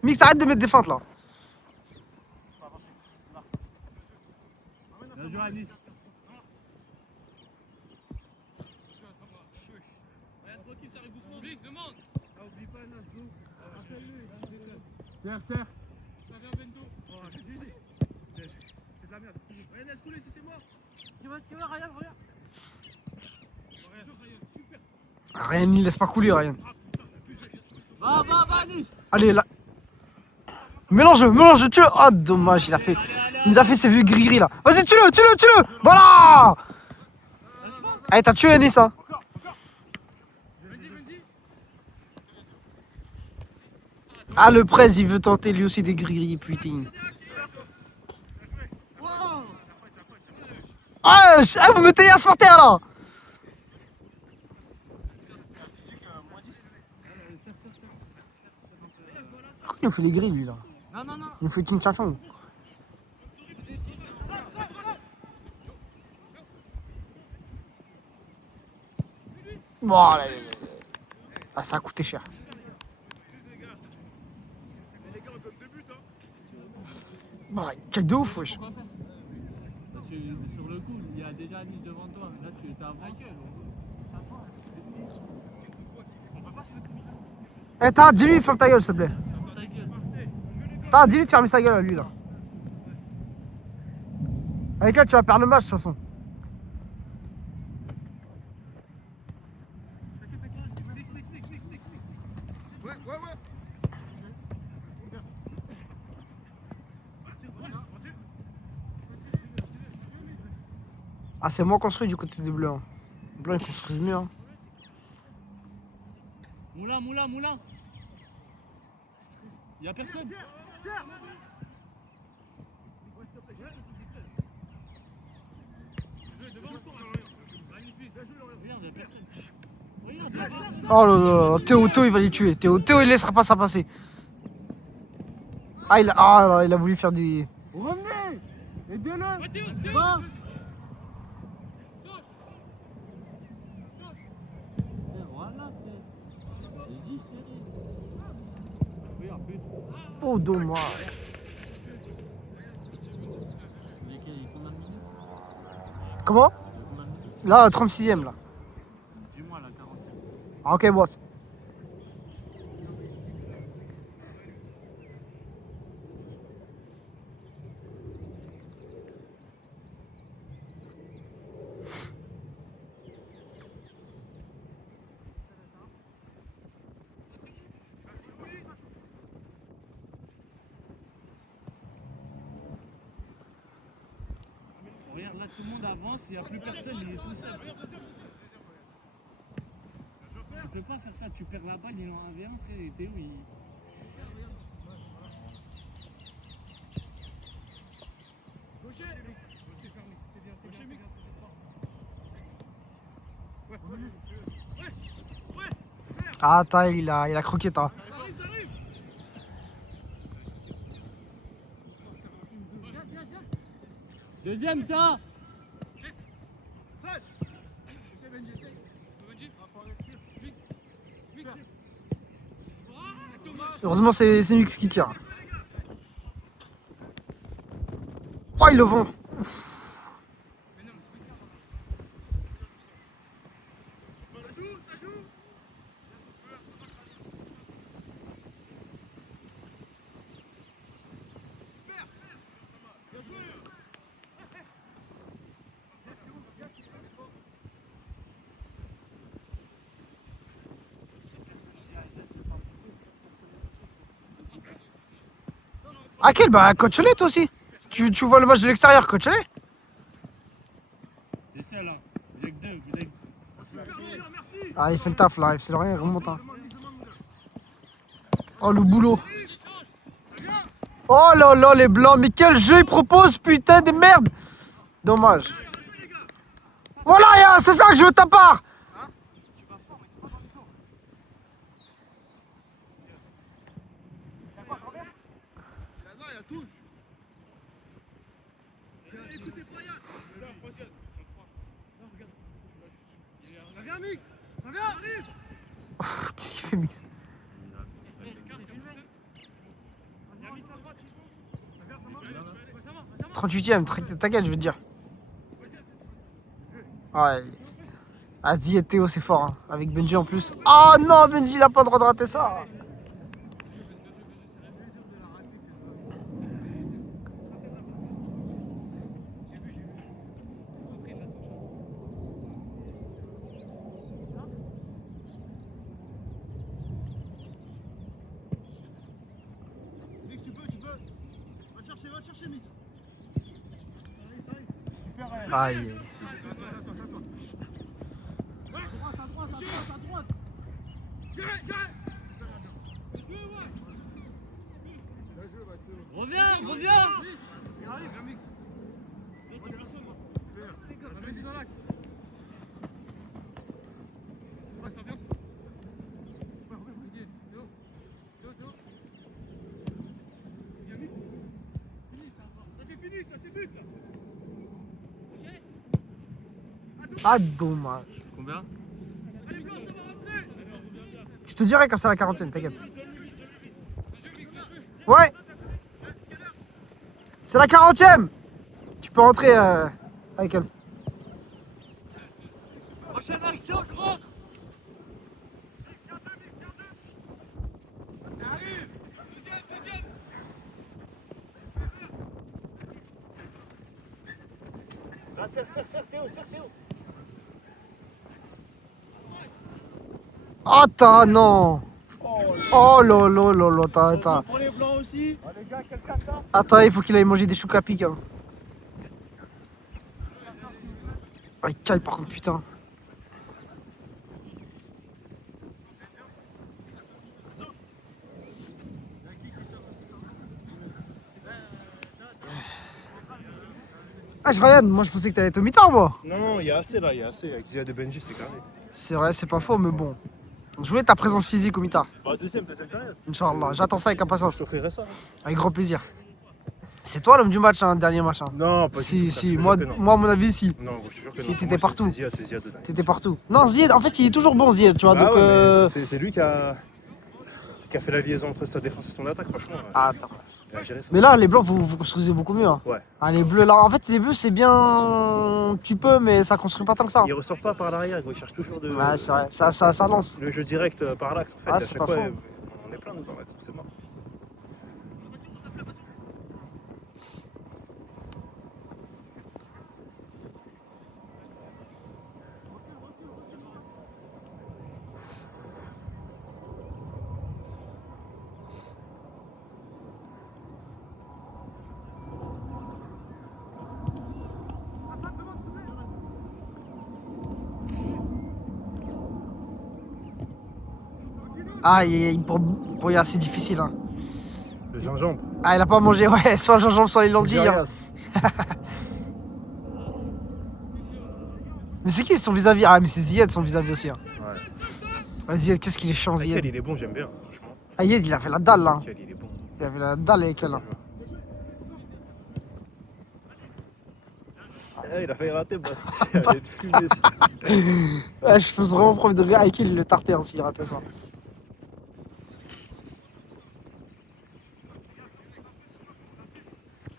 Mix, arrête de mettre des feintes là. Bien joué, Anis. Serre. C'est de la merde. Ryan, laisse couler si c'est moi. Tu vois, Ryan, regarde. Ryan, il laisse pas couler, Ryan. Va, Anis. Allez, là. Mélange, tue-le. Ah, dommage, il nous a fait ses vues gris-gris là. Vas-y, tue-le. Voilà. Allez, t'as tué Anis, hein. Ah, le prez, il veut tenter lui aussi des gris-gris, putain. Ah, vous mettez Yass par terre là. Pourquoi il nous fait les grilles lui là? Non. Il nous fait une chanson. Bon, allez. Ah, ça a coûté cher. Bah, quel de ouf, wesh. Pourquoi faire? Parce que sur le coup, il y a déjà Nice devant toi. Là, tu t'avances. On peut pas se mettre comme il Eh, t'as, dis-lui, ferme ta gueule, s'il te plaît. a. Ta gueule. T'as, dis-lui de fermer sa gueule à lui, là. Avec elle, tu vas perdre le match, de toute façon. Ouais, ouais, ouais. Ah, c'est moins construit du côté des Bleus. Hein. Les Blancs, ils construisent mieux. Hein. Moulin, moulin, moulin. Il y a personne. Regarde, il y a personne. Regarde. Oh là là, Théo, il va les tuer. Théo, il laissera pas ça passer. Ah, il a voulu faire des... Revenez. Aidez-le. Va. Voilà, je dis serré. Regarde, but. Oh, dommage. Combien de minutes? Comment? Combien de minutes? Là, 36e, là. Dis-moi la 40e. Ah, ok, boss. Regarde, là tout le monde avance, il n'y a plus personne, il est tout seul. Tu peux pas faire ça, tu perds la balle, il est en 1v1, frère, Théo, il... Ah, il a croqué, t'as. Deuxième tas. Heureusement, c'est Mix qui tire. Oh, ils le vont. Ah, quel? Bah, coach-les, toi aussi. Tu vois le match de l'extérieur, coach-les. Laissez là, vous êtes que deux, vous êtes... Ah, il fait le taf, là. C'est rien, il remonte. Hein. Oh, le boulot. Oh là là, les blancs. Mais quel jeu ils proposent, putain de merde. Dommage. Voilà, c'est ça que je veux de ta part. Qu'est-ce qu'il fait, Mix? 38ème, t'inquiète, je veux te dire. Ouais. Asie et Théo, c'est fort, hein. Avec Benji en plus. Oh non, Benji, il a pas le droit de rater ça. Aïe. Reviens, reviens. Ah, dommage. Combien? Je te dirai quand c'est la 40e, t'inquiète. Ouais. C'est la 40e. Tu peux rentrer avec elle. Prochaine action, je rentre. Arrive. Deuxième. Ah, serre Théo. Oh, t'as, non. Oh, lolo, t'as. Pour les blancs aussi. Oh, les gars, quelqu'un ça. Attends, il faut qu'il aille manger des choux à pic. Hein. Ah, il caille par contre, putain. Ah, Ryan, moi je pensais que t'allais être au mi-temps, moi. Non, il y a assez là, Avec Zia de Benji, c'est carré. C'est vrai, c'est pas faux, mais bon. Je voulais ta présence physique au mi-temps. Oh, deuxième période. Inch'Allah, j'attends ça avec impatience. Je t'offrirai ça. Avec grand plaisir. C'est toi l'homme du match, hein, dernier match. Hein. Non, pas Si, du tout, si, je te moi, jure que non. moi, à mon avis, si. Non, je te jure que Si, non. t'étais Moi, partout. C'est Zia dedans. T'étais partout. Non, Zied, en fait, il est toujours bon, Zied, tu vois. Bah donc, ouais, mais c'est lui qui a fait la liaison entre sa défense et son attaque, franchement. Ah, attends. Il a géré ça. Mais là, les blancs, vous construisez beaucoup mieux. Hein. Ouais. Ah, les bleus, là, en fait, les bleus, c'est bien. Tu peux, mais ça construit pas tant que ça. Il ressort pas par l'arrière, il cherche toujours de. Ouais, c'est vrai, ça lance. Le jeu direct par l'axe, en fait. Ah, à c'est chaque pas fois, faux. on est plein nous dans l'axe, c'est mort. Ah, pour Yas, c'est difficile. Hein. Le gingembre. Ah, il a pas mangé, ouais, soit le gingembre, soit les lentilles. Hein. Mais c'est qui son vis-à-vis? Ah, mais c'est Zied son vis-à-vis aussi. Hein. Ouais. Ah, Zied, qu'est-ce qu'il est chiant, Michael, Zied. il est bon, j'aime bien, franchement. Ah, Zied, il a fait la dalle là. Michael, il est bon. Il avait la dalle avec elle. Hein. Ah, il a failli rater, Bass. Il allait te fumer, ça. Ouais, je faisais vraiment preuve de rire avec lui, il le tartait hein, s'il ratait ça.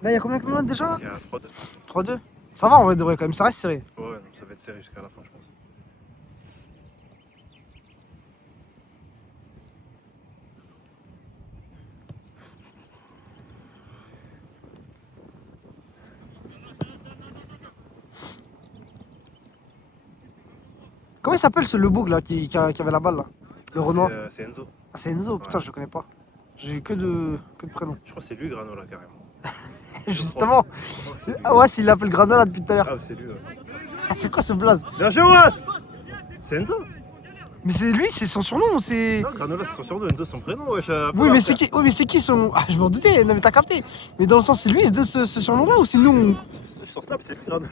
Là, il y a combien de minutes déjà? Il y a 3-2. 3-2. Ça va, en vrai, de vrai, quand même, ça reste serré. Ouais, non, ça va être serré jusqu'à la fin, je pense. Comment il s'appelle ce Le Boug là qui avait la balle là? Le Renoir? C'est Enzo. Ah, c'est Enzo, putain, Ouais. je le connais pas. J'ai que de prénoms. Je crois que c'est lui, Granola, carrément. Justement. Je crois que c'est lui. Ah ouais, s'il l'appelle Granola depuis tout à l'heure. Ah, c'est lui, ouais. Ah, c'est quoi ce blaze? Bien joué, Was. C'est Enzo. Mais c'est lui, c'est son surnom, c'est. Non, Granola, c'est son surnom, Enzo, son prénom, wesh. Oui, mais c'est qui? Oui, mais c'est qui son. Ah, je m'en doutais. Non, mais t'as capté. Mais dans le sens, c'est lui ce surnom-là ou c'est nous? Sur Snap, c'est lui, Granola.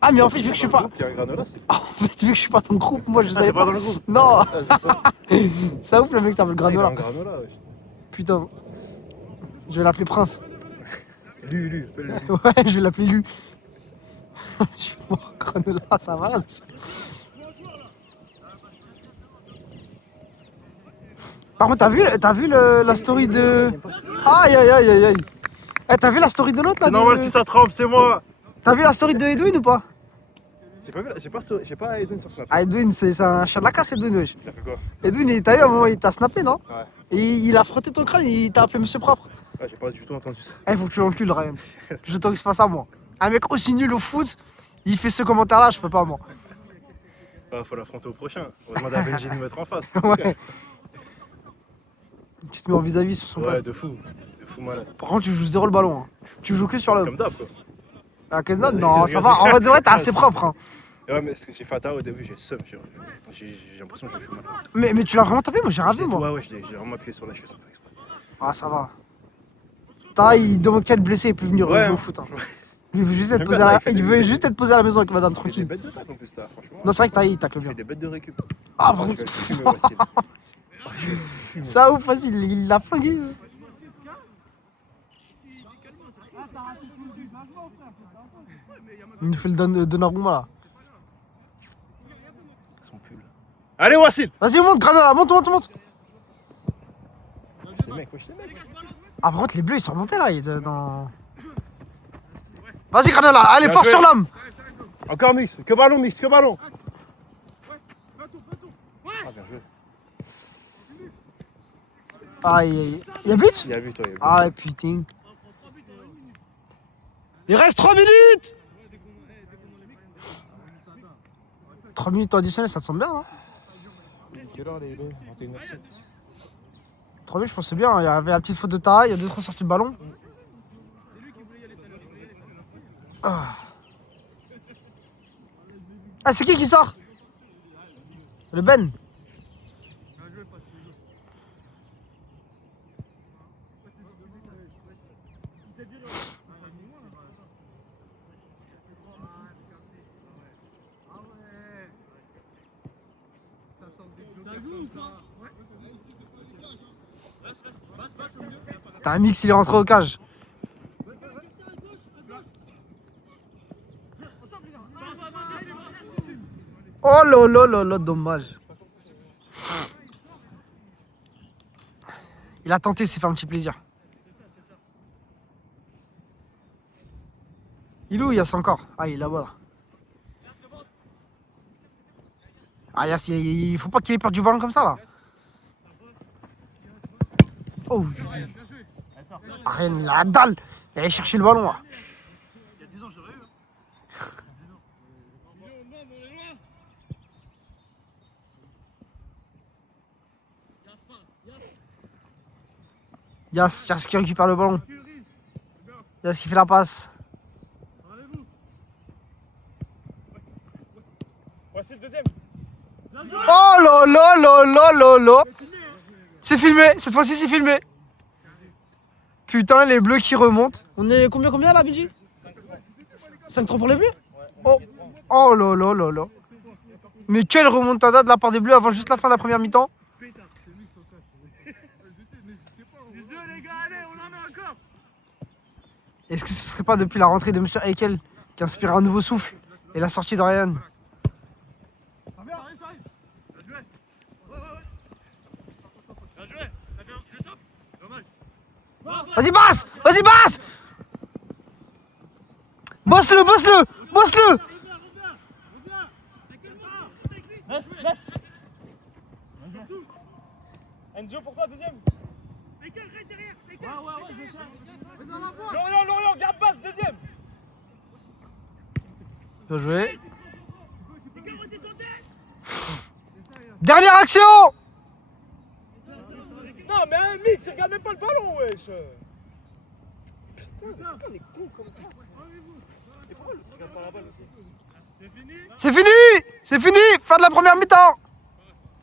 Ah, mais en fait, vu que je suis pas. Il y a un Granola, c'est. En fait, vu que je suis pas dans le groupe, moi je Ah, savais t'es pas pas. dans le groupe. Non, Ah, c'est ça. ça ouf le mec s'appelle Ah, il a Granola. un Granola, wesh. Putain. Je vais l'appeler Prince. Lui, appelle-le. Ouais, je vais l'appeler Lu. Je suis mort, Granola, ça va là. Par contre, t'as vu la story de. Aïe aïe aïe aïe aïe. Eh, t'as vu la story de l'autre là C'est normal si ça trempe, c'est moi. T'as vu la story de Edwin ou pas? J'ai pas Edwin sur Snap. Ah, Edwin, c'est un chien de la casse, Edwin, wesh. Il a fait quoi? Edwin, t'as vu à un moment, il t'a snappé, non? Ouais. Et il a frotté ton crâne, il t'a appelé Monsieur Propre. Ah, j'ai pas du tout entendu ça. Eh, faut que tu l'encules, Ryan. Je t'autorise pas ça, moi. Un mec aussi nul au foot, il fait ce commentaire-là, je peux pas, moi. Ah, faut l'affronter au prochain. On va demander à Benji de nous mettre en face. Ouais. Tu te mets en vis-à-vis sur son Ouais, poste. de fou malade. Par contre, tu joues zéro le ballon. Hein. Tu joues que sur le. Comme d'hab, quoi. Ah, que non, ça va. En vrai, de vrai, t'es assez propre. Hein. Ouais, mais ce que j'ai fait à Tao au début, j'ai seum. J'ai l'impression que je fais mal. Mais tu l'as vraiment tapé, moi j'ai ravi, Ouais, moi. ouais, j'ai vraiment appuyé sur la cheville sans faire exprès. Ah, ça va. T'as, il demande qu'à être blessé et plus venir Ouais, jouer au hein. foot. Hein. Il veut juste être J'aime posé bien, à la... il fait il des- veut juste être posé à la maison avec madame Il fait des tranquille. bêtes de tacle en plus, là, franchement. Non, c'est vrai que t'as, il tacle Il bien. fait des bêtes de récup. Ah, Je par vais le contre, fumer, Wassil. Ah, je vais le fumer. ça ouf, facile, il l'a flingué. Il nous fait le Donnarumma là. Son pull. Allez, Wassil. Vas-y, monte, Granola, monte. Wesh, les mecs. Ah, par contre, les bleus ils sont remontés là. Dans... Vas-y, Granola, allez, Bien force joué. sur l'homme. Encore mix, que ballon mix, que ballon. Ah, bien joué. Aïe, aïe. Y'a but? Il y a but, toi, il y a but. Ah, putain. Il reste 3 minutes. 3 minutes additionnelles, ça te semble bien, non? Quelle heure les 21h07. 3 minutes, je pense que c'est bien. Il y avait la petite faute de taille, il y a 2-3 sorties de ballon. Ah, c'est qui sort? Le Ben. T'as un mix, il est rentré au cage. Oh là là là là, dommage. Il a tenté, il s'est fait un petit plaisir. Il est où Yass encore? Ah, il est là-bas. Là. Ah, Yass, il faut pas qu'il ait perdu du ballon comme ça là. Oh, rien, la dalle. Il allait chercher le ballon là. Yass qui récupère le ballon. Yass qui fait la passe. Voici le deuxième. Oh là là là là là là. C'est filmé, cette fois-ci c'est filmé. Putain, les bleus qui remontent. On est combien là, Bidji? 5-3 pour les bleus? Oh. Oh là là là là. Mais quelle remontada de la part des bleus avant juste la fin de la première mi-temps. Est-ce que ce serait pas depuis la rentrée de Monsieur Heikel qui inspire un nouveau souffle et la sortie de Ryan? Vas-y, passe! Vas-y, passe! Bosse-le, bosse-le! Bosse-le! Enzo pour toi, deuxième. Lorient, garde basse, deuxième. Bien joué. Dernière action! Non, mais un mix, regarde même pas le ballon, wesh. C'est fini! C'est fini! Fin de la première mi-temps!